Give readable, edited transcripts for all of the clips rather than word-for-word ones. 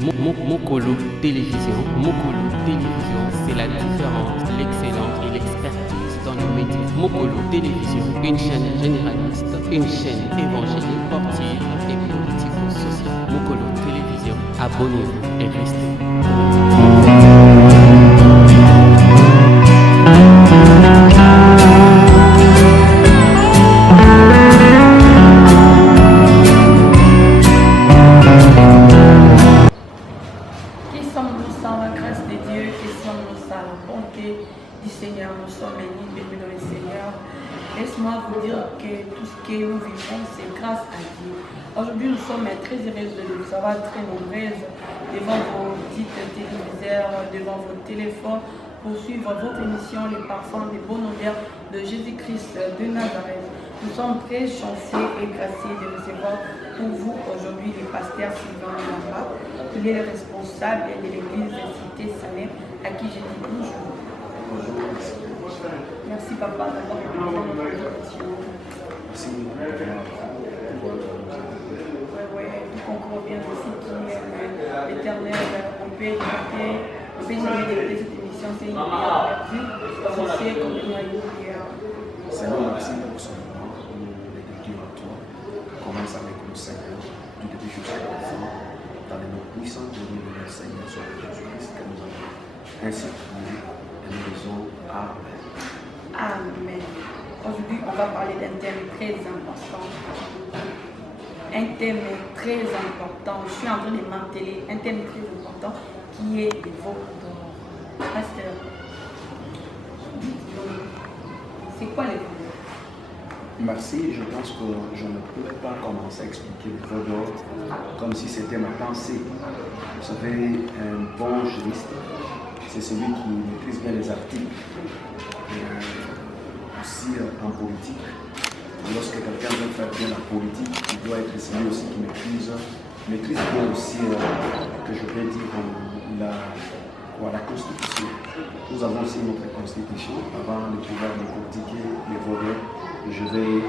Mokolo Télévision. Mokolo Télévision, c'est la différence, l'excellence et l'expertise dans le métier. Mokolo Télévision, une chaîne généraliste, une chaîne évangélique, sportive et politico-sociale. Mokolo Télévision, abonnez-vous et restez. Seigneur, nous sommes bénis dans le Seigneur. Laisse-moi vous dire que tout ce que nous vivons, c'est grâce à Dieu. Aujourd'hui, nous sommes très heureuses de vous savoir, très nombreuses devant vos petites téléviseurs, devant vos téléphones, pour suivre votre émission, les parfums, les bonnes odeurs de Jésus-Christ de Nazareth. Nous sommes très chanceux et graciés de recevoir pour vous aujourd'hui le pasteur Sylvain Lamba. Il est le responsable de l'église Cité Salem, à qui je dis bonjour. Merci papa d'avoir été dans notre émission. Merci. Tout concourt bien aussi qui est l'éternel. On peut écouter, on peut jamais écouter cette émission, c'est une vertu associée comme une noyau. Seigneur, merci pour ce moment où l'écriture à toi commence avec le Seigneur, du début jusqu'à la fin, dans les noms puissants de notre Seigneur sur Jésus-Christ que nous avons ainsi prié. Nous disons Amen. Amen. Aujourd'hui, on va parler d'un thème très important. Un thème très important. Je suis en train de marteler un thème très important qui est les veaux d'or. Pasteur, dites-nous, c'est quoi les veaux d'or? Merci. Je pense que je ne pourrais pas commencer à expliquer les veaux d'or comme si c'était ma pensée. Vous savez, un bon juriste, c'est celui qui maîtrise bien les articles. Aussi en politique, lorsque quelqu'un veut faire bien la politique, il doit être celui aussi qui maîtrise bien aussi, que je vais dire, la Constitution. Nous avons aussi notre Constitution. Avant de pouvoir décortiquer les volets, je vais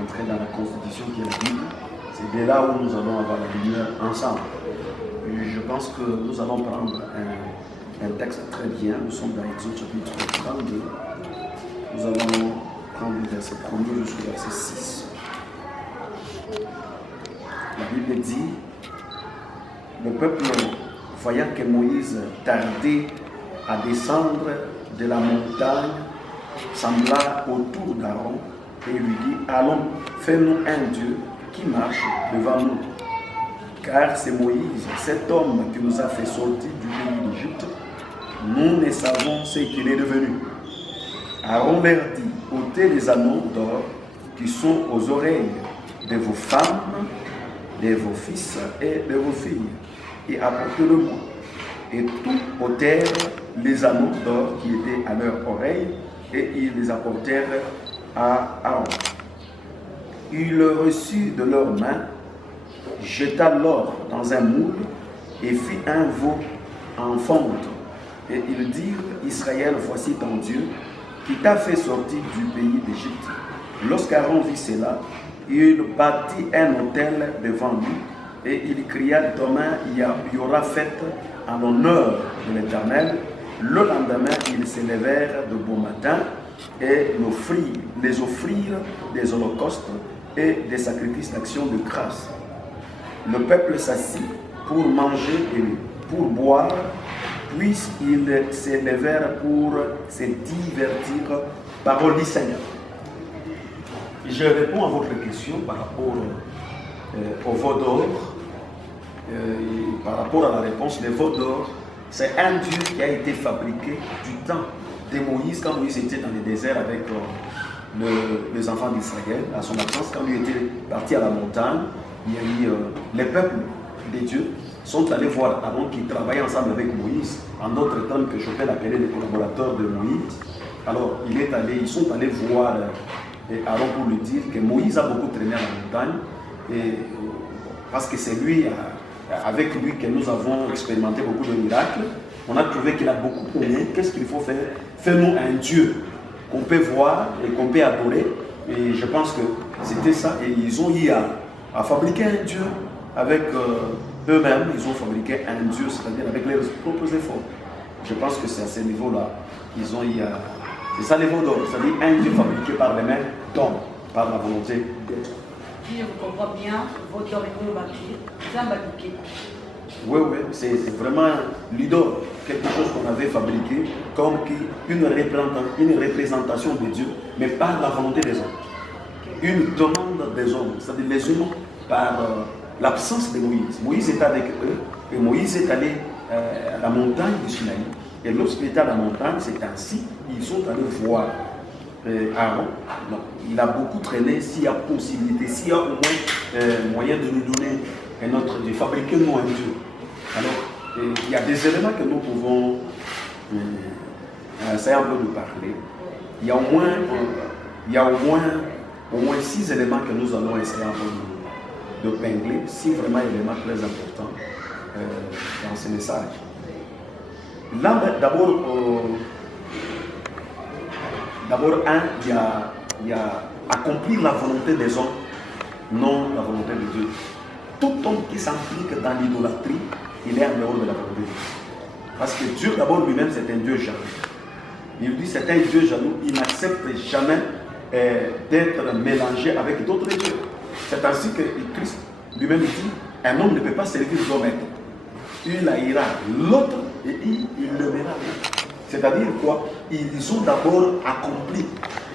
entrer dans la Constitution qui est la Bible. C'est de là où nous allons avoir la lumière ensemble. Et je pense que nous allons prendre un texte très bien. Nous sommes dans Exode chapitre 32. Nous allons prendre le verset 1er jusqu'au verset 6. La Bible dit, le peuple, voyant que Moïse tardait à descendre de la montagne, sembla autour d'Aaron et lui dit, allons, fais-nous un Dieu qui marche devant nous. Car c'est Moïse, cet homme qui nous a fait sortir du pays d'Égypte. Nous ne savons ce qu'il est devenu. Aaron leur dit, ôtez les anneaux d'or qui sont aux oreilles de vos femmes, de vos fils et de vos filles, et apportez-le-moi. Et tous ôtèrent les anneaux d'or qui étaient à leurs oreilles, et ils les apportèrent à Aaron. Il le reçut de leurs mains, jeta l'or dans un moule, et fit un veau en fonte. Et ils dirent, Israël, voici ton Dieu, qui t'a fait sortir du pays d'Égypte. Lorsqu'Aaron vit cela, il bâtit un autel devant lui, et il cria, demain il y aura fête en l'honneur de l'Éternel. Le lendemain, ils s'élevèrent de bon matin, et les offrirent des holocaustes et des sacrifices d'action de grâce. Le peuple s'assit pour manger et pour boire, puis ils s'élevèrent pour se divertir. Parole du Seigneur. Je réponds à votre question par rapport au veau d'or. Par rapport à la réponse, le veau d'or, c'est un Dieu qui a été fabriqué du temps de Moïse, quand Moïse était dans le désert avec les enfants d'Israël. À son absence, quand lui était parti à la montagne, il y a eu les peuples des dieux sont allés voir Aaron qui travaillait ensemble avec Moïse, en d'autres termes que je peux l'appeler les collaborateurs de Moïse. Alors ils sont allés voir Aaron pour lui dire que Moïse a beaucoup traîné à la montagne, parce que c'est lui, avec lui, que nous avons expérimenté beaucoup de miracles. On a trouvé qu'il a beaucoup aimé. Qu'est-ce qu'il faut faire? Fais-nous un Dieu qu'on peut voir et qu'on peut adorer. Et je pense que c'était ça. Et ils ont eu à fabriquer un Dieu avec eux-mêmes, ils ont fabriqué un Dieu, c'est-à-dire avec leurs propres efforts. Je pense que c'est à ce niveau-là qu'ils ont eu. C'est ça les veaux d'or, c'est-à-dire un Dieu fabriqué par les mains d'hommes, par la volonté d'être. Si je vous comprends bien, votre d'or est bâti, ça va piquer. Oui, oui, c'est vraiment l'idole, quelque chose qu'on avait fabriqué comme une représentation de Dieu, mais par la volonté des hommes. Une demande des hommes, c'est-à-dire les humains, par l'absence de Moïse. Moïse est avec eux, et Moïse est allé à la montagne du Sinaï. Et lorsqu'il était à la montagne, c'est ainsi, ils sont allés voir Aaron. Donc, il a beaucoup traîné. S'il y a possibilité, s'il y a au moins moyen de nous donner un autre Dieu, fabriquez-nous un Dieu. Alors, il y a des éléments que nous pouvons essayer un peu de parler. Il y a au moins 6 éléments que nous allons essayer un peu de pingler, 6 vraiment éléments très importants dans ce message. Là, d'abord, il y a accomplir la volonté des hommes, non la volonté de Dieu. Tout homme qui s'implique dans l'idolâtrie, il est en dehors de la volonté de Dieu. Parce que Dieu, d'abord, lui-même, c'est un Dieu jaloux. Il dit, c'est un Dieu jaloux, il n'accepte jamais d'être mélangé avec d'autres dieux. C'est ainsi que Christ lui-même dit, un homme ne peut pas servir deux maîtres. Il haïra l'autre et il le verra. C'est-à-dire quoi? Ils ont d'abord accompli,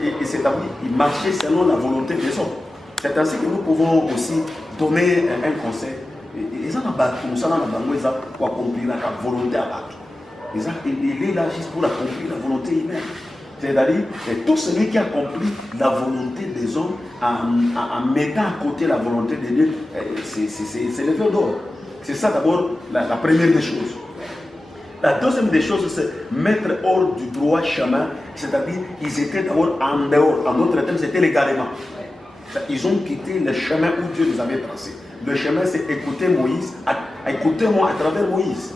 et c'est-à-dire ils marchaient selon la volonté des hommes. C'est ainsi que nous pouvons aussi donner un conseil. Ils ont pour accomplir la volonté à battre. Il est là juste pour accomplir la volonté humaine. C'est-à-dire tout celui qui accomplit la volonté des hommes en mettant à côté la volonté de Dieu, c'est le feu d'or. C'est ça d'abord la première des choses. La deuxième des choses, c'est mettre hors du droit chemin, c'est-à-dire qu'ils étaient d'abord en dehors. En d'autres termes, c'était l'égarement. Ils ont quitté le chemin où Dieu les avait tracé. Le chemin, c'est écouter Moïse, écoutez-moi à travers Moïse.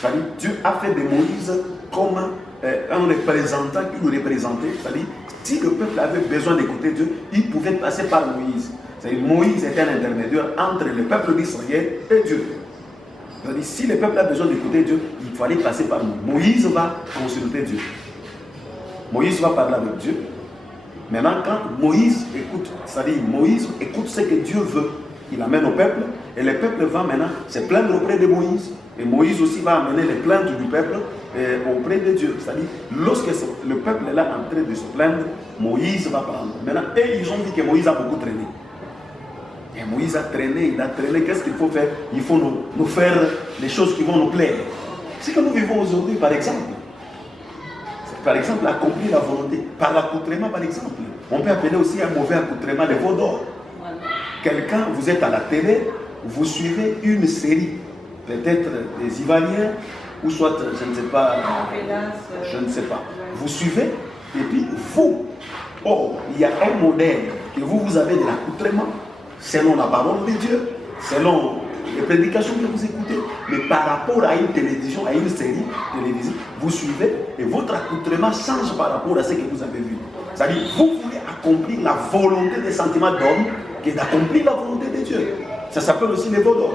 C'est-à-dire, Dieu a fait de Moïse comme un représentant qui nous représentait. C'est-à-dire, si le peuple avait besoin d'écouter Dieu, il pouvait passer par Moïse. C'est-à-dire, Moïse était un intermédiaire entre le peuple d'Israël et Dieu. C'est-à-dire, si le peuple a besoin d'écouter Dieu, il fallait passer par nous. Moïse va consulter Dieu. Moïse va parler avec Dieu. Maintenant, quand Moïse écoute, c'est-à-dire Moïse écoute ce que Dieu veut, il amène au peuple, et le peuple va maintenant se plaindre auprès de Moïse. Et Moïse aussi va amener les plaintes du peuple auprès de Dieu. C'est-à-dire, lorsque le peuple est là en train de se plaindre, Moïse va prendre. Maintenant, et ils ont dit que Moïse a beaucoup traîné. Et Moïse a traîné, qu'est-ce qu'il faut faire? Il faut nous faire les choses qui vont nous plaire. C'est ce que nous vivons aujourd'hui, par exemple. Par exemple, accomplir la volonté. Par l'accoutrement, par exemple. On peut appeler aussi un mauvais accoutrement les veaux d'or. Quelqu'un, vous êtes à la télé, vous suivez une série, peut-être des Ivoiriens, ou soit, je ne sais pas, Vous suivez, et puis vous, il y a un modèle que vous avez de l'accoutrement, selon la parole de Dieu, selon les prédications que vous écoutez, mais par rapport à une télévision, à une série télévisée, vous suivez et votre accoutrement change par rapport à ce que vous avez vu. C'est-à-dire, vous voulez accomplir la volonté des sentiments d'homme, qui est d'accomplir la volonté de Dieu. Ça s'appelle aussi les veaux d'or.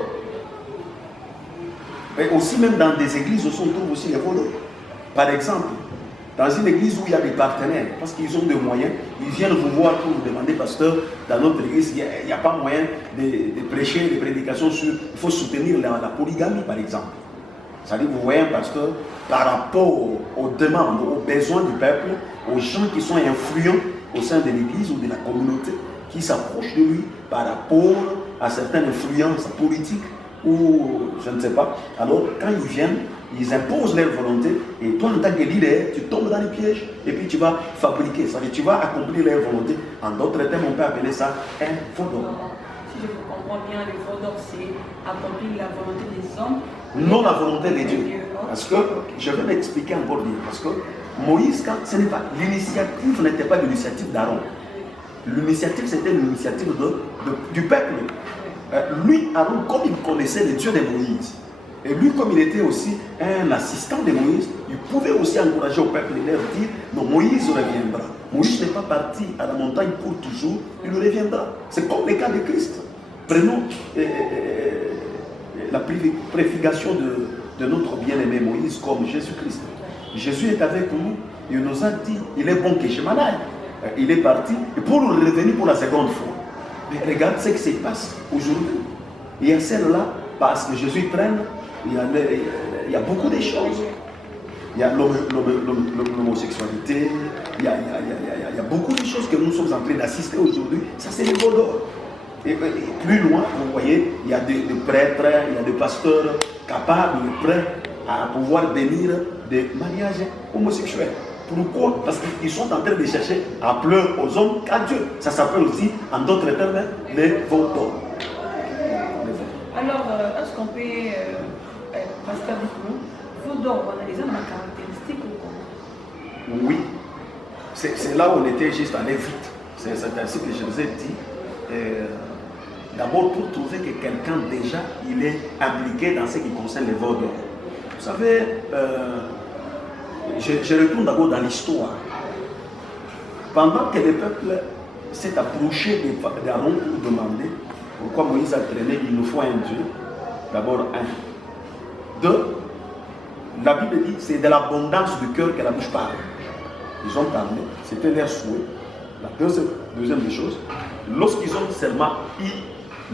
Mais aussi, même dans des églises, on trouve aussi les veaux d'or. Par exemple, dans une église où il y a des partenaires, parce qu'ils ont des moyens, ils viennent vous voir pour vous demander, pasteur, dans notre église, il n'y a pas moyen de prêcher des prédications sur, il faut soutenir la polygamie, par exemple. C'est-à-dire, vous voyez un pasteur, par rapport aux demandes, aux besoins du peuple, aux gens qui sont influents au sein de l'église ou de la communauté, qui s'approchent de lui par rapport à certaines influences politiques ou je ne sais pas. Alors, quand ils viennent, ils imposent leur volonté et toi, en tant que leader, tu tombes dans les pièges et puis tu vas fabriquer, c'est-à-dire tu vas accomplir leur volonté. En d'autres termes, on peut appeler ça un faux d'or. Si je vous comprends bien, le faux d'or, c'est accomplir la volonté des hommes. Non la volonté de Dieu. Parce que, je vais m'expliquer encore bien, parce que Moïse, quand ce n'est pas, l'initiative n'était pas l'initiative d'Aaron. L'initiative, c'était l'initiative du peuple. Lui, Aaron, comme il connaissait le Dieu de Moïse, et lui, comme il était aussi un assistant de Moïse, il pouvait aussi encourager au peuple et leur dire, non, Moïse reviendra. Moïse n'est pas parti à la montagne pour toujours, il reviendra. C'est comme le cas de Christ. Prenons la préfiguration de notre bien-aimé Moïse comme Jésus-Christ. Jésus est avec nous, il nous a dit, il est bon que je m'en aille. Il est parti pour revenir pour la seconde fois. Mais regarde ce qui se passe aujourd'hui. Il y a celle-là, parce que Jésus traîne, il y a beaucoup de choses. Il y a l'homosexualité, il y a beaucoup de choses que nous sommes en train d'assister aujourd'hui. Ça, c'est les veaux d'or. Et plus loin, vous voyez, il y a des prêtres, il y a des pasteurs capables, prêts à pouvoir bénir des mariages homosexuels. Pourquoi? Parce qu'ils sont en train de chercher à pleurer aux hommes qu'à Dieu. Ça s'appelle aussi, en d'autres termes, les veaux d'or. Alors, est-ce qu'on peut, pasteur, veaux d'or, les hommes ont caractéristiques ou quoi? Oui. C'est là où on était juste allé vite. C'est ainsi que je vous ai dit. D'abord, pour trouver que quelqu'un déjà, il est impliqué dans ce qui concerne les veaux d'or. Vous savez, je retourne d'abord dans l'histoire. Pendant que le peuple s'est approché d'Aaron pour demander pourquoi Moïse a traîné, il nous faut un Dieu. D'abord, un. Deux, la Bible dit c'est de l'abondance du cœur que la bouche parle. Ils ont parlé, c'était leur souhait. La deuxième des choses, lorsqu'ils ont seulement eu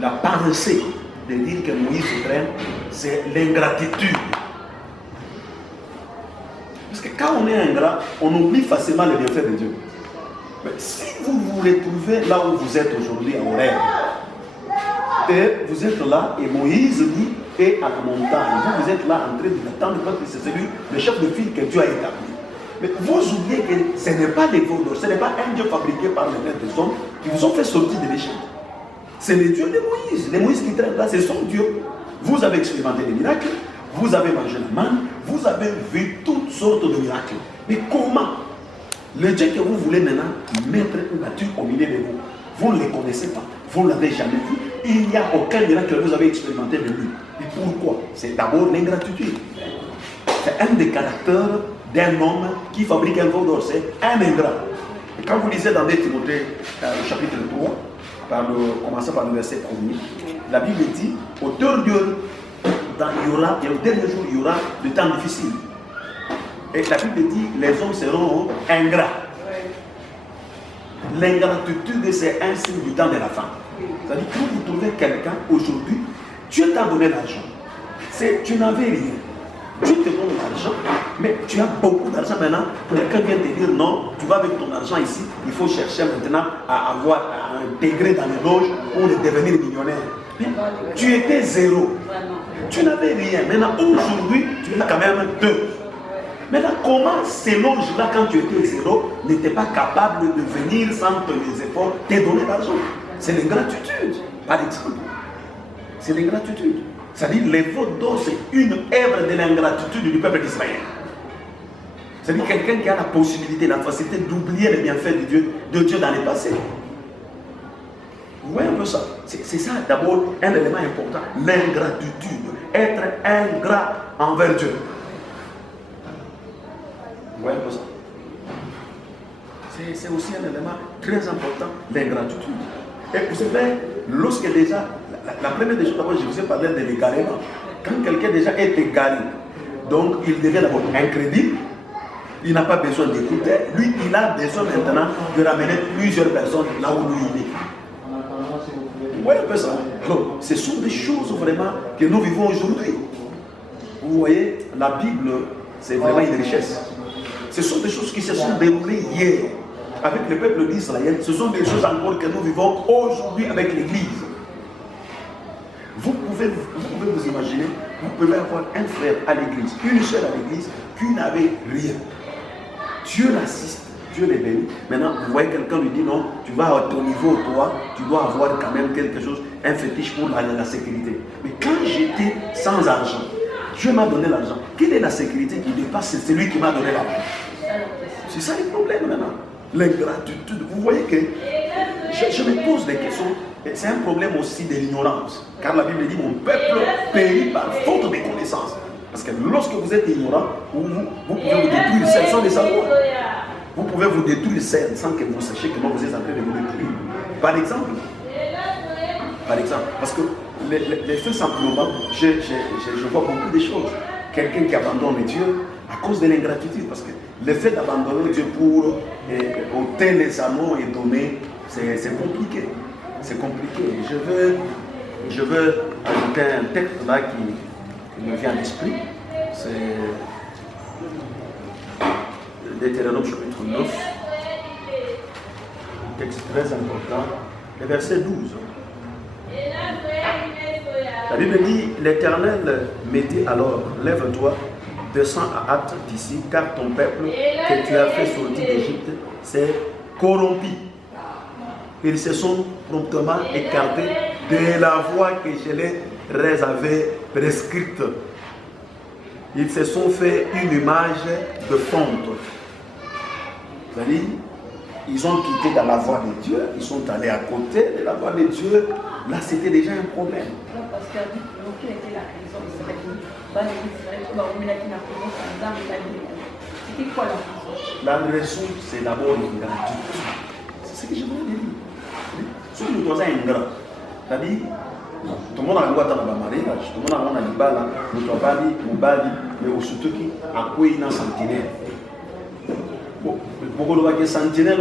la pensée de dire que Moïse traîne, c'est l'ingratitude. Parce que quand on est ingrat, on oublie facilement les bienfaits de Dieu. Mais si vous vous retrouvez là où vous êtes aujourd'hui à Horeb, et vous êtes là, et Moïse dit, est à la montagne, vous êtes là en train d'attendre parce que c'est celui, le chef de file que Dieu a établi. Mais vous oubliez que ce n'est pas des veaux d'or, ce n'est pas un Dieu fabriqué par les mains des hommes qui vous ont fait sortir de l'Égypte. C'est le Dieu de Moïse. Le Moïse qui traite là, c'est son Dieu. Vous avez expérimenté des miracles, vous avez mangé la manne, vous avez vu toutes sortes de miracles. Mais comment le Dieu que vous voulez maintenant mettre une nature au milieu de vous, vous ne le connaissez pas, vous ne l'avez jamais vu, il n'y a aucun miracle que vous avez expérimenté de lui. Et pourquoi? C'est d'abord l'ingratitude. C'est un des caractères d'un homme qui fabrique un veau d'or, c'est un ingrat. Et quand vous lisez dans 2 Timothée, chapitre 3, commençant par le verset 1er, la Bible dit, auteur Dieu, au dernier jour, il y aura des temps difficiles. Et la Bible dit, les hommes seront ingrats. L'ingratitude, c'est un signe du temps de la fin. C'est-à-dire que quand vous trouvez quelqu'un aujourd'hui, Dieu t'a donné l'argent. Tu n'avais rien. Dieu te donne l'argent, mais tu as beaucoup d'argent maintenant. Quelqu'un vient te dire non, tu vas avec ton argent ici, il faut chercher maintenant à intégrer dans les loges pour devenir millionnaire. Mais tu étais zéro. Tu n'avais rien. Maintenant, aujourd'hui, tu as quand même 2. Maintenant, comment ces loges-là, quand tu étais zéro, n'étaient pas capables de venir sans tes efforts, te donner l'argent? C'est l'ingratitude, par exemple. C'est l'ingratitude. C'est-à-dire, les veaux d'or, c'est une œuvre de l'ingratitude du peuple d'Israël. C'est-à-dire, quelqu'un qui a la possibilité, la facilité d'oublier les bienfaits de Dieu dans le passé. Vous voyez un peu ça? C'est ça, d'abord, un élément important. L'ingratitude. Être ingrat envers Dieu. Vous voyez un peu ça? C'est aussi un élément très important, l'ingratitude. Et vous savez, lorsque déjà, la première des choses, d'abord, je vous ai parlé de l'égarement. Quand quelqu'un déjà est égaré, donc il devient d'abord incrédible, il n'a pas besoin d'écouter, lui, il a besoin maintenant de ramener plusieurs personnes là où lui il est. Vous voyez un peu ça? Alors, ce sont des choses vraiment que nous vivons aujourd'hui. Vous voyez, la Bible, c'est vraiment une richesse. Ce sont des choses qui se sont déroulées hier avec le peuple d'Israël. Ce sont des choses encore que nous vivons aujourd'hui avec l'Église. Vous pouvez vous imaginer, vous pouvez avoir un frère à l'église, une soeur à l'église qui n'avait rien. Dieu l'assiste, Dieu les bénit. Maintenant, vous voyez quelqu'un lui dit non, tu vas à ton niveau, toi, tu dois avoir quand même quelque chose, un fétiche pour la sécurité. Mais quand j'étais sans argent, Dieu m'a donné l'argent. Quelle est la sécurité qui dépasse? C'est celui qui m'a donné l'argent. C'est ça le problème maintenant. L'ingratitude. Vous voyez que je me pose des questions. C'est un problème aussi de l'ignorance. Car la Bible dit mon peuple périt par faute de connaissance. Parce que lorsque vous êtes ignorant, vous pouvez vous détruire seul sans le savoir. Vous pouvez vous détruire seul sans que vous sachiez comment vous êtes en train de vous détruire. Par exemple, par exemple. Parce que les faits simplement, je vois beaucoup de choses. Quelqu'un qui abandonne Dieu à cause de l'ingratitude. Parce que le fait d'abandonner Dieu pour ôter les amours et donner, c'est compliqué. C'est compliqué. Je veux ajouter un texte là qui me vient à l'esprit. C'est Deutéronome chapitre 9. Un texte très important. Le verset 12. La Bible dit, l'Éternel me dit alors, lève-toi, descends à hâte d'ici, car ton peuple que tu as fait sortir d'Égypte s'est corrompu. Ils se sont promptement écartés de la voie que je leur avais prescrite. Ils se sont fait une image de fonte. C'est-à-dire, ils ont quitté dans la voie de Dieu, ils sont allés à côté de la voie de Dieu. Là, c'était déjà un problème. Parce que quelle était la raison de cette c'était quoi la raison? La raison, c'est d'abord l'ingratitude. C'est ce que je voulais dire. Ce que nous sommes ingrats. C'est-à-dire, tout le monde a un droit dans le mariage, tout le monde a un libala, nous sommes pas dit, mais surtout qui a quoi il y a un centenaire. Beaucoup de gens qui sont centenaires,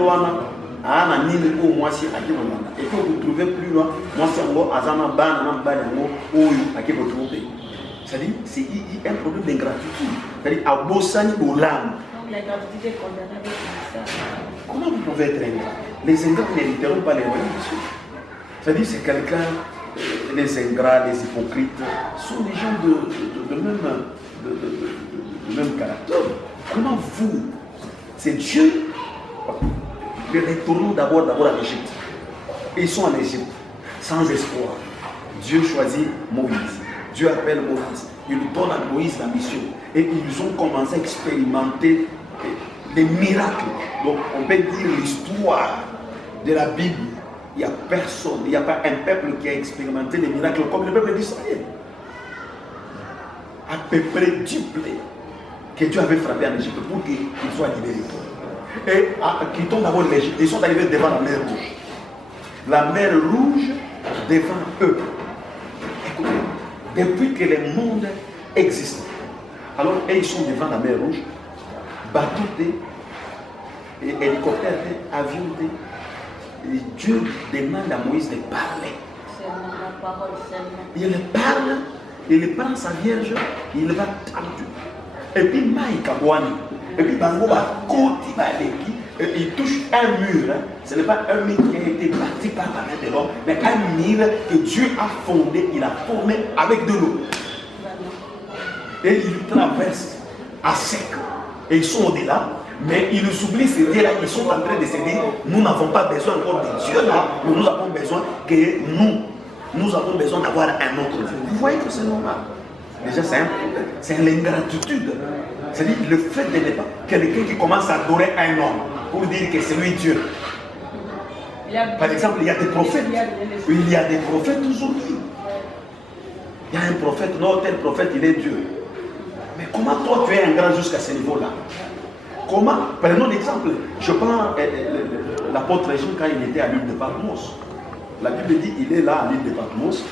ah, na nini au moi si à qui on et que vous trouvez plus loin, moi c'est encore azana ban na ban yango oyo à qui vous trouvez. C'est-à-dire c'est un problème d'ingratitude. C'est-à-dire à bossani au l'âme. L'ingratitude est condamnable comme ça. Comment vous pouvez être ingrat? Les ingrats n'hériteront pas les royaumes de Dieu. C'est-à-dire c'est quelqu'un, les ingrats, les hypocrites sont des gens de même caractère. Comment vous, c'est Dieu. Retournons d'abord à l'Égypte. Ils sont en Égypte, sans espoir. Dieu choisit Moïse. Dieu appelle Moïse. Il donne à Moïse la mission. Et ils ont commencé à expérimenter des miracles. Donc on peut dire l'histoire de la Bible. Il n'y a personne, il n'y a pas un peuple qui a expérimenté des miracles comme le peuple d'Israël. À peu près duplé que Dieu avait frappé en Égypte pour qu'il soit libéré. Et quittons d'abord l'Égypte, ils sont arrivés devant la mer Rouge. La mer Rouge devant eux. Écoutez, depuis que le monde existe, alors ils sont devant la mer Rouge, bateaux, hélicoptères, avions. Et Dieu demande à Moïse de parler. La parole seulement. Il parle, il prend sa vierge, il va tendu. Et puis Maïka Bouani. Et puis Bango va côté il touche un mur. Hein. Ce n'est pas un mur qui a été bâti par la main de l'homme, mais un mur que Dieu a fondé, il a formé avec de l'eau. Et il traverse à sec. Et ils sont au-delà, mais ils oublient ces dieux-là, ils sont en train de se dire, nous n'avons pas besoin encore de Dieu là, mais nous avons besoin que nous avons besoin d'avoir un autre Dieu. Vous voyez que c'est normal. Déjà, c'est l'ingratitude. C'est-à-dire le fait de ne pas quelqu'un qui commence à adorer un homme pour dire que c'est lui Dieu. Par exemple, il y a des prophètes. Il y a des prophètes aujourd'hui. Il y a un prophète, non, tel prophète, il est Dieu. Mais comment toi tu es ingrat jusqu'à ce niveau-là? Comment? Prenons l'exemple. Je prends l'apôtre Jean quand il était à l'île de Patmos. La Bible dit il est là à l'île de Patmos.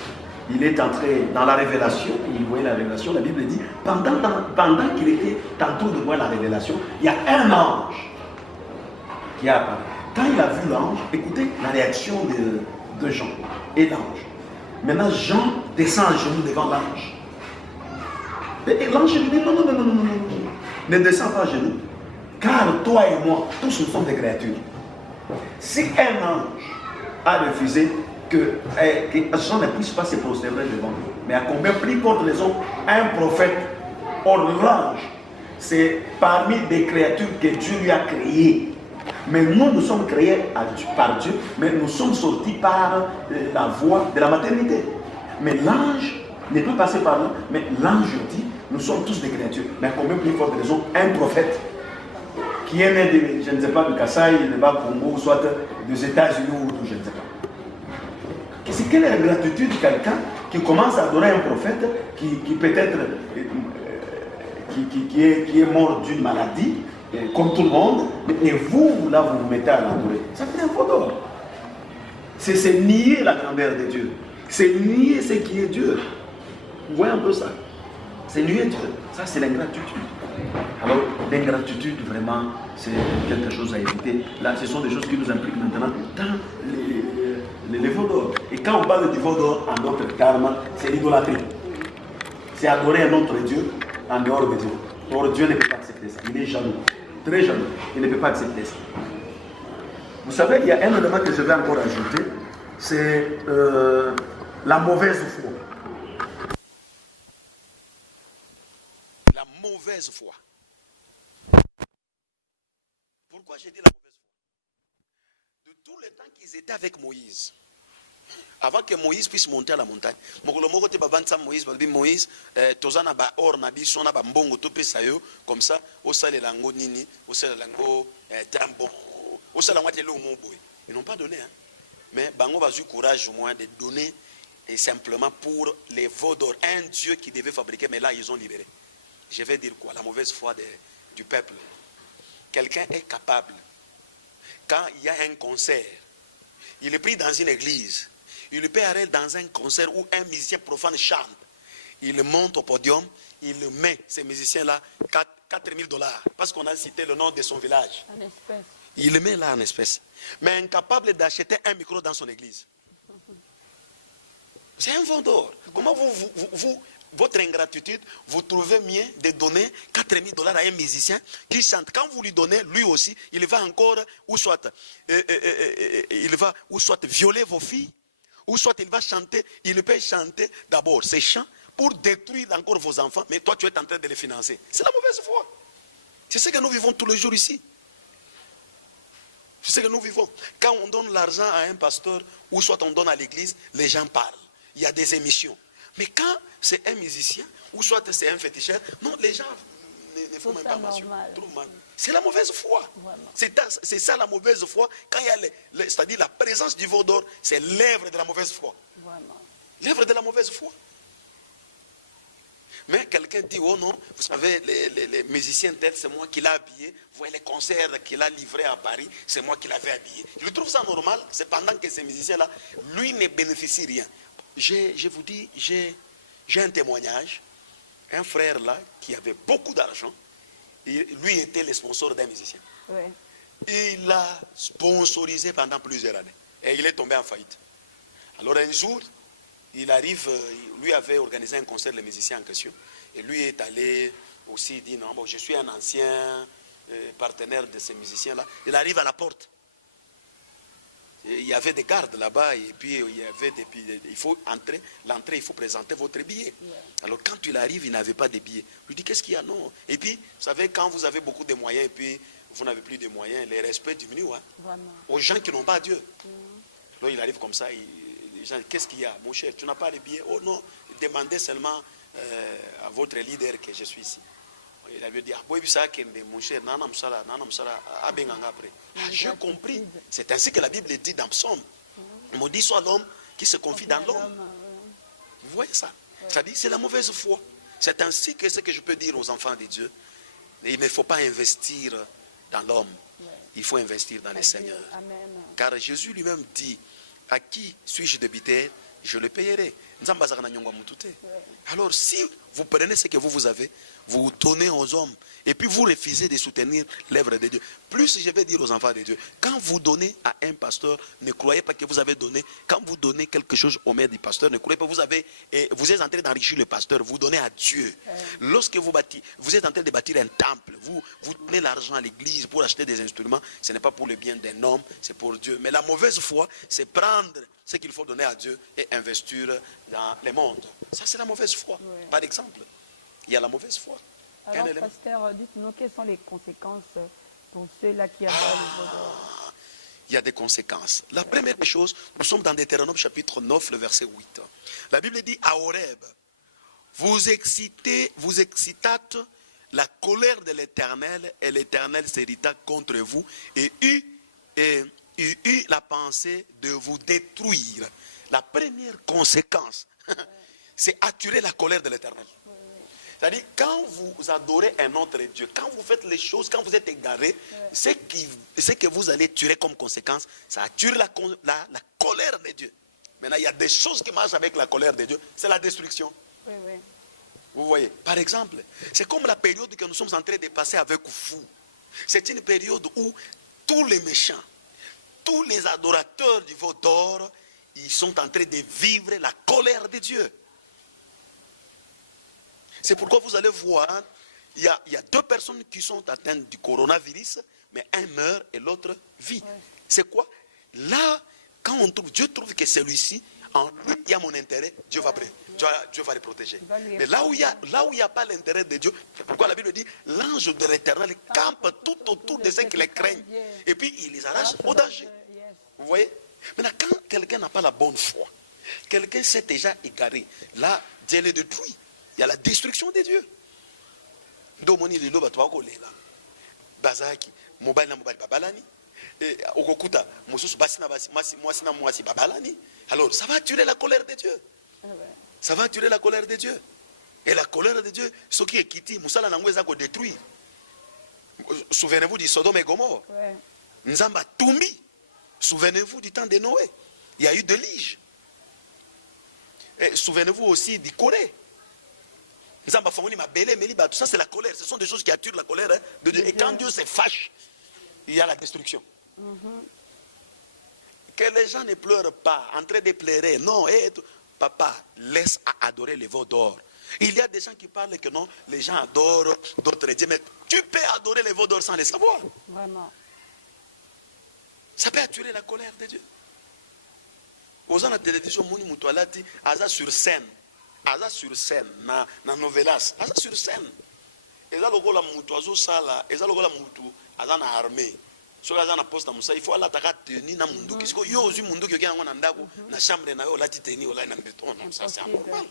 Il est entré dans la révélation, il voyait la révélation. La Bible dit, pendant qu'il était tantôt de voir la révélation, il y a un ange qui a apparu. Quand il a vu l'ange, écoutez la réaction de Jean et l'ange. Maintenant, Jean descend à genoux devant l'ange. Et l'ange lui dit, non, ne descends pas à genoux, car toi et moi, tous nous sommes des créatures. Si un ange a refusé que Jean ne puisse pas se prosterner devant nous. Mais à combien plus forte raison un prophète, or l'ange, c'est parmi des créatures que Dieu lui a créées. Mais nous sommes créés par Dieu, mais nous sommes sortis par la voie de la maternité. Mais l'ange n'est pas passé par là, mais l'ange dit, nous sommes tous des créatures. Mais à combien plus forte raison un prophète qui est né de, je ne sais pas, du Kassai, de Bas-Congo, soit des États-Unis ou je ne sais pas. C'est quelle est la gratitude de quelqu'un qui commence à adorer un prophète qui peut-être qui est mort d'une maladie, comme tout le monde, et vous, là, vous vous mettez à l'adorer. Ça fait un faux d'or. C'est nier la grandeur de Dieu. C'est nier ce qui est Dieu. Vous voyez un peu ça? C'est nier Dieu. Ça, c'est l'ingratitude. Alors, l'ingratitude, vraiment, c'est quelque chose à éviter. Là, ce sont des choses qui nous impliquent maintenant dans les veaux d'or. Et quand on parle du veau d'or, en d'autres termes, c'est l'idolâtrie. C'est adorer un autre Dieu en dehors de Dieu. Or, Dieu ne peut pas accepter ça. Il est jaloux. Très jaloux. Il ne peut pas accepter ça. Vous savez, il y a un élément que je vais encore ajouter. C'est la mauvaise foi. La mauvaise foi. Pourquoi j'ai dit la mauvaise foi? De tout le temps qu'ils étaient avec Moïse, avant que Moïse puisse monter à la montagne, Moïse, tozana ba or na biso na ba mbongo to pesa yo comme ça, au sale lango nini, au sale lango tambon, au sale lango telo moboy. Ils n'ont pas donné, hein. Mais bango a eu courage au moins de donner et simplement pour les veaux d'or, un Dieu qui devait fabriquer, mais là ils ont libéré. Je vais dire quoi? La mauvaise foi du peuple. Quelqu'un est capable, quand il y a un concert, il est pris dans une église, il peut aller dans un concert où un musicien profane chante, il monte au podium, il met ces musiciens-là $4,000, parce qu'on a cité le nom de son village. En espèce. Il le met là en espèces. Mais incapable d'acheter un micro dans son église. C'est un vendeur. Comment votre ingratitude, vous trouvez mieux de donner $4,000 à un musicien qui chante. Quand vous lui donnez, lui aussi, il va encore, ou soit violer vos filles, ou soit il va chanter, il peut chanter d'abord ces chants pour détruire encore vos enfants, mais toi tu es en train de les financer. C'est la mauvaise foi. C'est ce que nous vivons tous les jours ici. C'est ce que nous vivons. Quand on donne l'argent à un pasteur, ou soit on donne à l'église, les gens parlent. Il y a des émissions. Mais quand c'est un musicien, ou soit c'est un féticheur, non, les gens ne font même pas mention. C'est la mauvaise foi. C'est ça la mauvaise foi. Quand il y a c'est-à-dire la présence du veau d'or, c'est l'œuvre de la mauvaise foi. L'œuvre de la mauvaise foi. Mais quelqu'un dit, oh non, vous savez, les musiciens tels, c'est moi qui l'ai habillé. Vous voyez les concerts qu'il a livrés à Paris, c'est moi qui l'avais habillé. Je trouve ça normal, c'est pendant que ces musiciens-là, lui ne bénéficie rien. Je vous dis, j'ai un témoignage. Un frère là, qui avait beaucoup d'argent, lui était le sponsor d'un musicien. Oui. Il l'a sponsorisé pendant plusieurs années. Et il est tombé en faillite. Alors un jour, il arrive, lui avait organisé un concert, le musicien en question. Et lui est allé aussi, il dit, non, bon, je suis un ancien partenaire de ces musiciens-là. Il arrive à la porte. Et il y avait des gardes là-bas, et puis il y avait il faut entrer, l'entrée, il faut présenter votre billet. Alors quand il arrive, il n'avait pas de billet. Je lui dis, qu'est-ce qu'il y a? Non. Et puis, vous savez, quand vous avez beaucoup de moyens, et puis vous n'avez plus de moyens, les respects diminuent, hein, aux gens qui n'ont pas Dieu. Alors il arrive comme ça, les gens, qu'est-ce qu'il y a? Mon cher, tu n'as pas de billet? Oh non, demandez seulement à votre leader que je suis ici. Il avait dit, mon cher, j'ai compris. C'est ainsi que la Bible dit dans Psaume. Maudit soit l'homme qui se confie dans l'homme. Vous voyez ça? C'est-à-dire, c'est la mauvaise foi. C'est ainsi que ce que je peux dire aux enfants de Dieu. Il ne faut pas investir dans l'homme. Il faut investir dans le Seigneur. Car Jésus lui-même dit, à qui suis-je débiteur? Je le payerai. Alors si vous prenez ce que vous avez, vous donnez aux hommes, et puis vous refusez de soutenir l'œuvre de Dieu. Plus je vais dire aux enfants de Dieu, quand vous donnez à un pasteur, ne croyez pas que vous avez donné. Quand vous donnez quelque chose au maire du pasteur, ne croyez pas que vous êtes en train d'enrichir le pasteur, vous donnez à Dieu. Lorsque vous êtes en train de bâtir un temple, vous donnez l'argent à l'église pour acheter des instruments, ce n'est pas pour le bien d'un homme, c'est pour Dieu. Mais la mauvaise foi, c'est prendre ce qu'il faut donner à Dieu et investir dans le monde. Ça, c'est la mauvaise foi. Par exemple, il y a la mauvaise foi. Alors, pasteur, dites-nous quelles sont les conséquences pour ceux-là qui adorent le veau d'or. Il y a des conséquences. La première chose, nous sommes dans Deutéronome chapitre 9, le verset 8. La Bible dit à Horeb, vous excitâtes la colère de l'Éternel, et l'Éternel s'irrita contre vous et eut la pensée de vous détruire. La première conséquence, c'est attirer la colère de l'Éternel. C'est-à-dire, quand vous adorez un autre Dieu, quand vous faites les choses, quand vous êtes égaré, ce que vous allez tuer comme conséquence, ça attire la colère de Dieu. Maintenant, il y a des choses qui marchent avec la colère de Dieu. C'est la destruction. Oui, oui. Vous voyez, par exemple, c'est comme la période que nous sommes en train de passer avec vous. C'est une période où tous les méchants, tous les adorateurs du veau d'or, ils sont en train de vivre la colère de Dieu. C'est pourquoi vous allez voir, il y a deux personnes qui sont atteintes du coronavirus, mais un meurt et l'autre vit. Ouais. C'est quoi? Là, quand on trouve, Dieu trouve que celui-ci, en lui, il y a mon intérêt, Dieu va le protéger. Mais là où il n'y a pas l'intérêt de Dieu, c'est pourquoi la Bible dit, l'ange de l'Éternel campe tout autour de ceux qui les craignent. Et puis, il les arrache au danger. Vous voyez? Maintenant, quand quelqu'un n'a pas la bonne foi, quelqu'un s'est déjà égaré, là, Dieu le détruit. Il y a la destruction de Dieu. Domoni lelo bato bakolela. Bazaki, mobile na mobile babalani. Okokuta, mosusu basi na basi, mwasi na mwasi babalani. Alors, ça va tuer la colère de Dieu. Ça va tuer la colère de Dieu. Et la colère de Dieu, ce qui est quitté, Moussala Nangweza ko détruire. Souvenez-vous du Sodome et Gomorre. Ouais. Nzamba Tumbi. Souvenez-vous du temps de Noé. Il y a eu de lige. Et souvenez-vous aussi du Corée. Nzamba Fangoni Mabele, Meliba, tout ça c'est la colère. Ce sont des choses qui attirent la colère de Dieu. Et quand Dieu se fâche, il y a la destruction. Que les gens ne pleurent pas, en train de pleurer. Non, papa, laisse à adorer les veaux d'or. Il y a des gens qui parlent que non, les gens adorent d'autres dieux, mais tu peux adorer les veaux d'or sans les savoir. Vraiment. Ça peut attirer la colère de Dieu. Aux gens de la télévision, Mouni Moutoualati, Aza sur scène, na novelas, Aza sur scène. Eza lokola mutu azo sala, eza lokola mutu aza na armée. Soki aza na poste na musa, il faut ala taka tenir na munduki. Siko yo ozwi munduki okia nango na ndako, na chambre na yo olati tenir olai na béton, non, ça c'est anormal.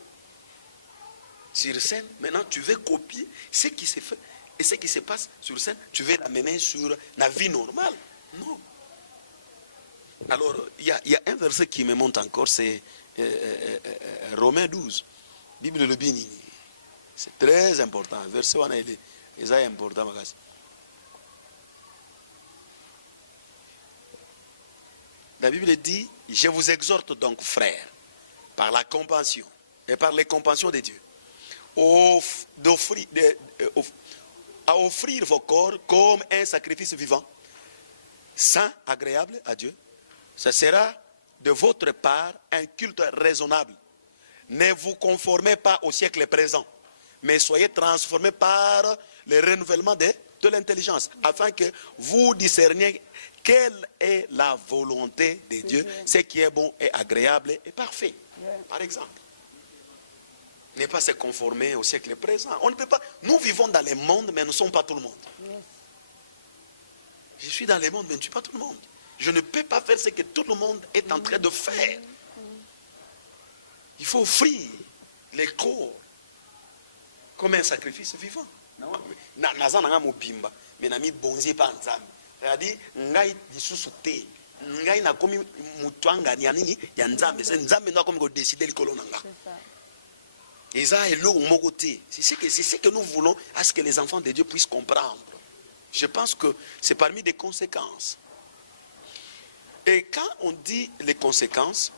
Sur scène, maintenant tu veux copier ce qui se fait et ce qui se passe sur scène, tu veux l'amener sur la vie normale. Non. Alors, il y a un verset qui me montre encore, c'est Romains 12. Bible le Bini. C'est très important. Verset 1, il est important. La Bible dit, je vous exhorte donc, frères, par la compassion et par les compassions de Dieu, à offrir vos corps comme un sacrifice vivant, saint, agréable à Dieu. Ce sera de votre part un culte raisonnable. Ne vous conformez pas au siècle présent, mais soyez transformés par le renouvellement de l'intelligence, afin que vous discerniez quelle est la volonté de Dieu, ce qui est bon et agréable et parfait. Par exemple, ne pas se conformer au siècle présent. On ne peut pas. Nous vivons dans le monde, mais nous ne sommes pas tout le monde. Je suis dans le monde, mais je ne suis pas tout le monde. Je ne peux pas faire ce que tout le monde est en train de faire. Il faut offrir les corps comme un sacrifice vivant. Naza nanga mobimba, mais nami bonzi pa nzambe. C'est-à-dire ngai lisusu te. Ngai na komi mutwanga ni nini ya nzambe, c'est nzambe ndo komi ko décider likolo nanga. Et ça est l'eau moko te. C'est ce que nous voulons à ce que les enfants de Dieu puissent comprendre. Je pense que c'est parmi des conséquences. Et quand on dit les conséquences,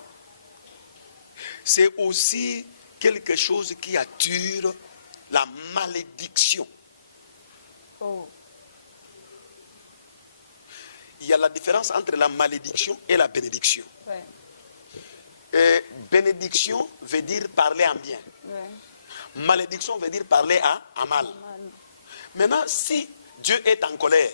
c'est aussi quelque chose qui attire la malédiction. Oh. Il y a la différence entre la malédiction et la bénédiction. Ouais. Et bénédiction veut dire parler en bien. Ouais. Malédiction veut dire parler en mal. Maintenant, si Dieu est en colère,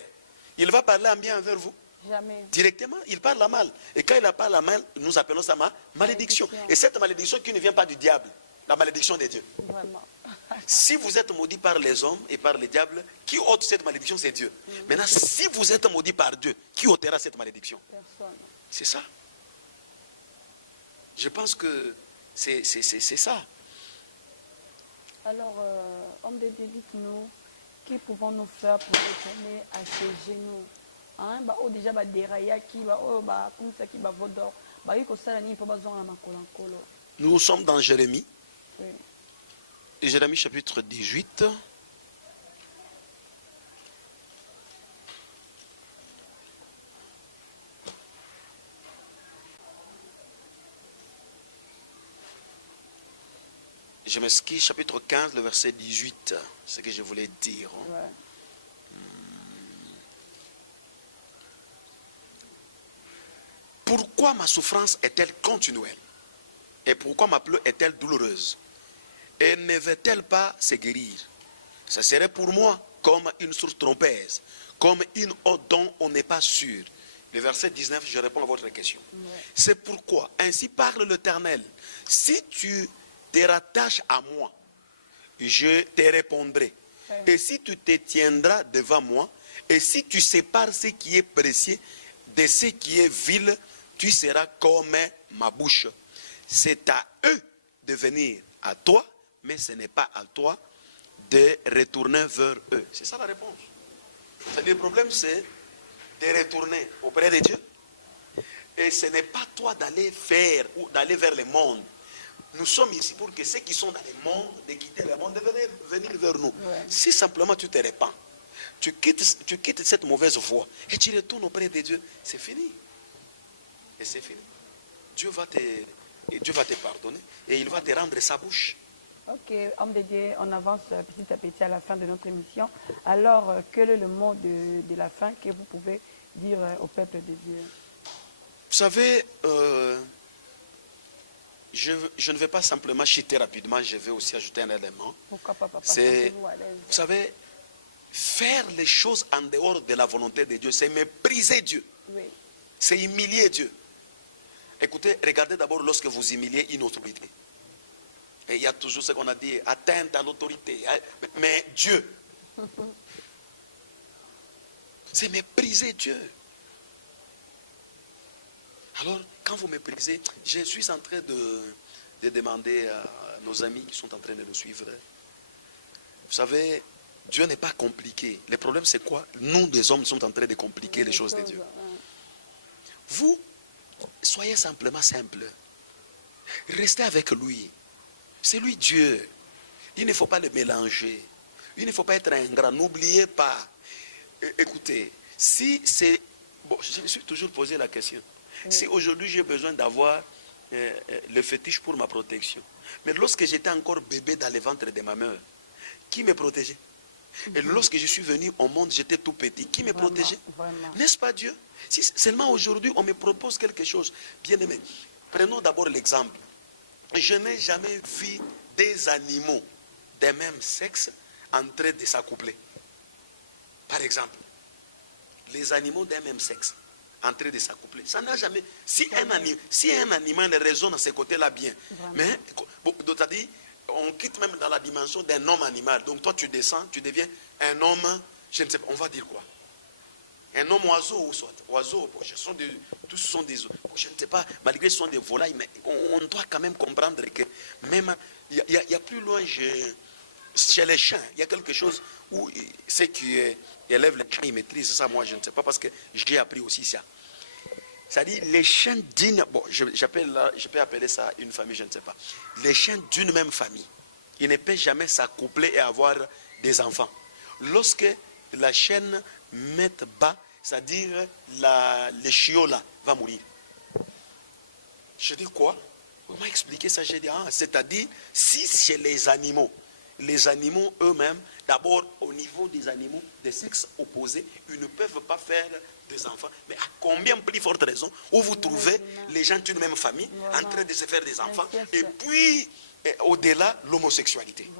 il va parler en bien envers vous. Jamais. Directement, il parle à mal. Et quand il parle à mal, nous appelons ça malédiction. Et cette malédiction qui ne vient pas du diable, la malédiction de Dieu. Vraiment. Si vous êtes maudit par les hommes et par les diables, qui ôte cette malédiction, c'est Dieu. Maintenant, si vous êtes maudit par Dieu, qui ôtera cette malédiction? Personne. C'est ça. Je pense que c'est ça. Alors, homme de Dieu, dites-nous, que pouvons-nous faire pour retourner à ses genoux? Hein? Bah, oh, déjà, bah, déraya qui va, oh, bah, comme ça qui va vodor. Bah, il faut ça, il faut besoin de makolo. Nous sommes dans Jérémie. Oui. Jérémie chapitre 18. Je m'excuse, chapitre 15, le verset 18, c'est ce que je voulais dire. Ouais. Pourquoi ma souffrance est-elle continuelle? Et pourquoi ma plaie est-elle douloureuse? Et ne veut-elle pas se guérir? Ça serait pour moi comme une source trompeuse, comme une eau dont on n'est pas sûr. Le verset 19, je réponds à votre question. Ouais. C'est pourquoi, ainsi parle l'Éternel, si tu te rattaches à moi, je te répondrai. Ouais. Et si tu te tiendras devant moi, et si tu sépares ce qui est précieux de ce qui est vil, tu seras comme ma bouche. C'est à eux de venir à toi, mais ce n'est pas à toi de retourner vers eux. C'est ça la réponse. Le problème, c'est de retourner auprès de Dieu. Et ce n'est pas toi d'aller faire ou d'aller vers le monde. Nous sommes ici pour que ceux qui sont dans le monde, de quitter le monde, de venir vers nous. Ouais. Si simplement tu te répands, tu quittes cette mauvaise voie et tu retournes auprès de Dieu, c'est fini. Et c'est fini. Dieu va te pardonner et il va te rendre sa bouche. Ok, homme de Dieu, on avance petit à petit à la fin de notre émission. Alors, quel est le mot de la fin que vous pouvez dire au peuple de Dieu? Vous savez, je ne vais pas simplement chuter rapidement, je vais aussi ajouter un élément. Pourquoi pas, papa? C'est, vous savez, faire les choses en dehors de la volonté de Dieu, c'est mépriser Dieu. Oui. C'est humilier Dieu. Écoutez, regardez d'abord lorsque vous humiliez une autorité. Et il y a toujours ce qu'on a dit, atteinte à l'autorité. Mais Dieu, c'est mépriser Dieu. Alors, quand vous méprisez, je suis en train de demander à nos amis qui sont en train de nous suivre. Vous savez, Dieu n'est pas compliqué. Le problème, c'est quoi? Nous, les hommes, sommes en train de compliquer les choses de Dieu. Vous, soyez simplement simple. Restez avec lui. C'est lui Dieu. Il ne faut pas le mélanger. Il ne faut pas être ingrat. N'oubliez pas. Écoutez, si c'est... Bon, je me suis toujours posé la question. Si aujourd'hui j'ai besoin d'avoir le fétiche pour ma protection, mais lorsque j'étais encore bébé dans le ventre de ma mère, qui me protégeait? Et lorsque je suis venu au monde, j'étais tout petit. Qui me protégeait? N'est-ce pas Dieu? Si seulement aujourd'hui on me propose quelque chose, bien aimé. Prenons d'abord l'exemple. Je n'ai jamais vu des animaux de même sexe en train de s'accoupler. Par exemple, les animaux d'un même sexe en train de s'accoupler. Ça n'a jamais... Si un animal raisonne à ce côté-là bien, mais c'est-à-dire, on quitte même dans la dimension d'un homme animal. Donc toi tu descends, tu deviens un homme, je ne sais pas, on va dire quoi? Un homme oiseau ou soit oiseau, tous sont des oiseaux. Je ne sais pas, malgré ce sont des volailles, mais on doit quand même comprendre que même, il y a plus loin, chez les chiens, il y a quelque chose où ceux qui élèvent les chiens, ils maîtrisent ça, moi je ne sais pas, parce que j'ai appris aussi ça. C'est-à-dire, les chiens d'une, bon, je peux appeler ça une famille, je ne sais pas. Les chiens d'une même famille, ils ne peuvent jamais s'accoupler et avoir des enfants. Lorsque la chienne met bas, c'est-à-dire le chiot là va mourir. Je dis quoi? On m'a expliqué ça, j'ai dit, c'est-à-dire, si chez les animaux eux-mêmes, d'abord au niveau des animaux de sexe opposé, ils ne peuvent pas faire des enfants. Mais à combien plus forte raison où vous trouvez les gens d'une même famille en train de se faire des enfants, et puis au-delà l'homosexualité.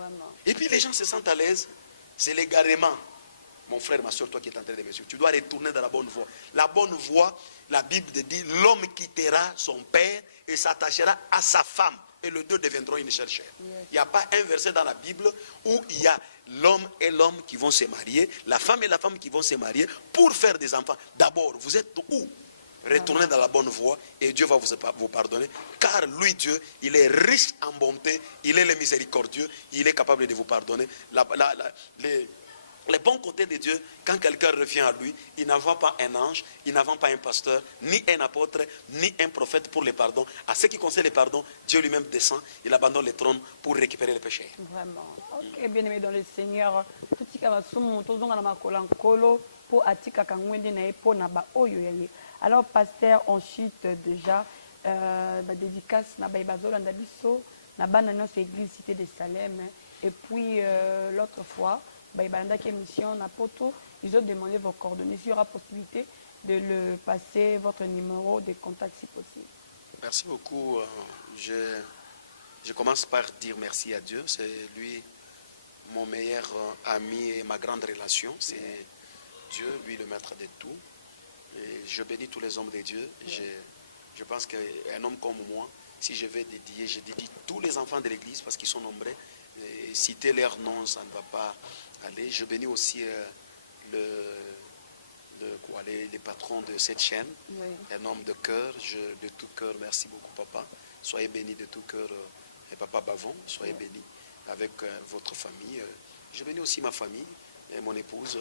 Et puis les gens se sentent à l'aise, c'est l'égarement. Mon frère, ma soeur, toi qui es en train de me suivre, tu dois retourner dans la bonne voie. La bonne voie, la Bible dit, l'homme quittera son père et s'attachera à sa femme. Et les deux deviendront une seule chair. Il n'y a pas un verset dans la Bible où il y a l'homme et l'homme qui vont se marier, la femme et la femme qui vont se marier pour faire des enfants. D'abord, vous êtes où? Retournez dans la bonne voie et Dieu va vous pardonner. Car lui, Dieu, il est riche en bonté, il est le miséricordieux, il est capable de vous pardonner. Les bons côtés de Dieu, quand quelqu'un revient à lui, il n'envoie pas un ange, il n'envoie pas un pasteur, ni un apôtre, ni un prophète pour le pardon. À ce qui concerne le pardon, Dieu lui-même descend, il abandonne le trône pour récupérer les péchés. Vraiment. Ok, bien aimé dans le Seigneur. Alors, pasteur, on chute déjà. Dédicace na baibazol andabiso na bana nyonso église cité de Salem. Et puis l'autre fois bandaki émission na poto, ils ont demandé vos coordonnées. S'il y aura possibilité de le passer votre numéro de contact si possible. Merci beaucoup. Je commence par dire merci à Dieu. C'est lui mon meilleur ami et ma grande relation. C'est Dieu, lui le maître de tout. Et je bénis tous les hommes de Dieu. Je pense qu'un homme comme moi, si je vais dédier, je dédie tous les enfants de l'église parce qu'ils sont nombreux. Et citer leur nom, ça ne va pas aller. Je bénis aussi les patrons de cette chaîne, oui. Un homme de cœur, de tout cœur, merci beaucoup papa. Soyez bénis de tout cœur. Et papa Bavon, soyez bénis avec votre famille. Je bénis aussi ma famille, et mon épouse,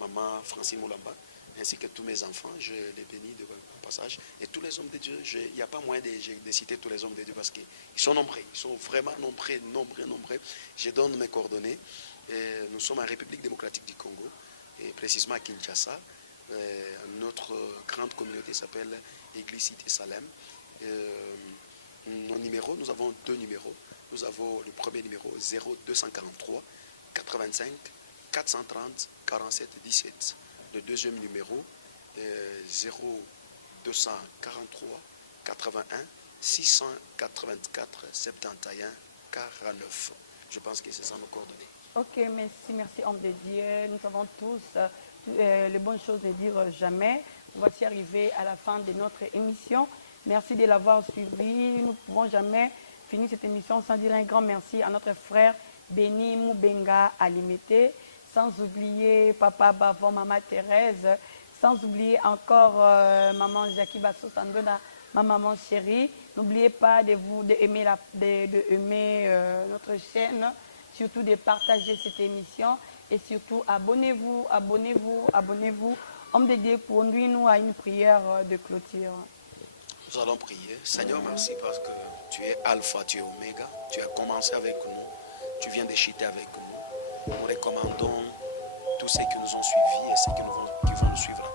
maman Francine Moulamba, ainsi que tous mes enfants. Je les bénis de passage. Et tous les hommes de Dieu, il n'y a pas moyen de citer tous les hommes de Dieu parce qu'ils sont nombreux. Ils sont vraiment nombreux. Je donne mes coordonnées. Nous sommes en République démocratique du Congo, et précisément à Kinshasa. Notre grande communauté s'appelle Église Cité Salem. Nos numéros, nous avons deux numéros. Nous avons le premier numéro 0243 85 430 47 17. Le deuxième numéro 0243 81 684 71 49. Je pense que c'est ça nos coordonnées. Ok, merci homme de Dieu. Nous savons tous les bonnes choses ne dire jamais. Voici arrivé à la fin de notre émission. Merci de l'avoir suivi. Nous ne pouvons jamais finir cette émission sans dire un grand merci à notre frère Béni Moubenga Alimete, sans oublier Papa Bavon, Maman Thérèse, sans oublier encore Maman Jackie Basso Sandona, ma maman chérie. N'oubliez pas d'aimer notre chaîne, surtout de partager cette émission et surtout abonnez-vous. Homme de Dieu, conduis-nous à une prière de clôture. Nous allons prier. Seigneur, merci parce que tu es Alpha, tu es Oméga. Tu as commencé avec nous. Tu viens de chuter avec nous. Nous recommandons tous ceux qui nous ont suivis et ceux qui vont nous suivre